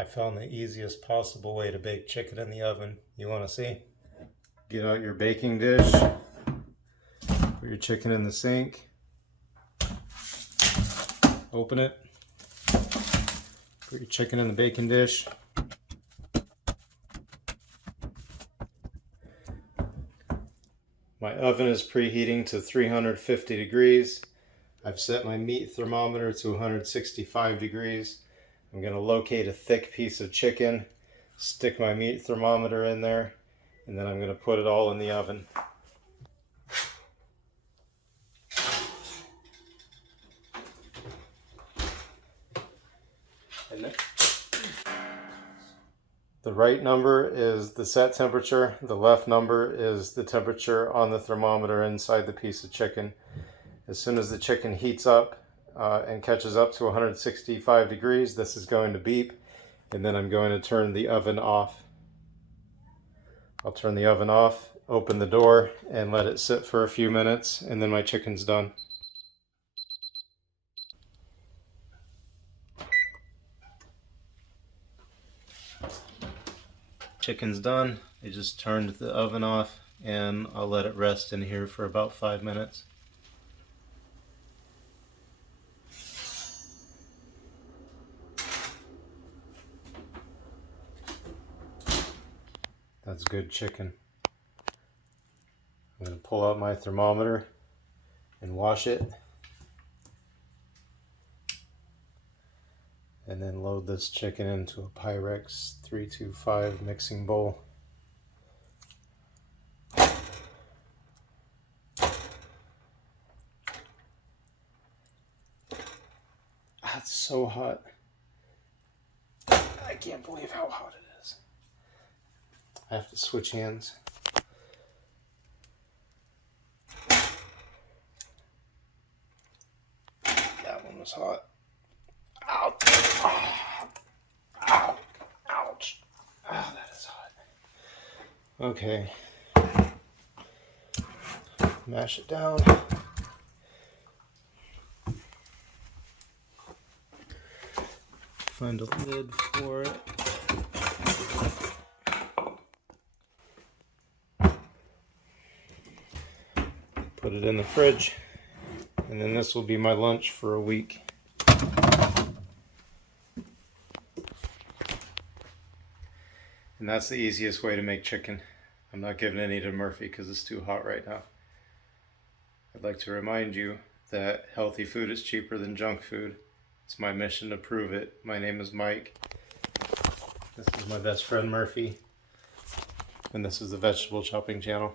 I found the easiest possible way to bake chicken in the oven. You want to see? Get out your baking dish, put your chicken in the sink, open it, put your chicken in the baking dish. My oven is preheating to 350 degrees. I've set my meat thermometer to 165 degrees. I'm going to locate a thick piece of chicken, stick my meat thermometer in there, and then I'm going to put it all in the oven. The right number is the set temperature. The left number is the temperature on the thermometer inside the piece of chicken. As soon as the chicken heats up and catches up to 165 degrees, this is going to beep, and then I'm going to turn the oven off. I'll turn the oven off, open the door, and let it sit for a few minutes, and then my chicken's done. Chicken's done. I just turned the oven off, and I'll let it rest in here for about 5 minutes. That's good chicken. I'm going to pull out my thermometer and wash it. And then load this chicken into a Pyrex 325 mixing bowl. It's so hot. I can't believe how hot it is. I have to switch hands. That one was hot. Ow! Ow! Ouch! Oh, that is hot. Okay. Mash it down. Find a lid for it. Put it in the fridge, and then this will be my lunch for a week. And that's the easiest way to make chicken. I'm not giving any to Murphy because it's too hot right now. I'd like to remind you that healthy food is cheaper than junk food. It's my mission to prove it. My name is Mike. This is my best friend Murphy. And this is the Vegetable Chopping Channel.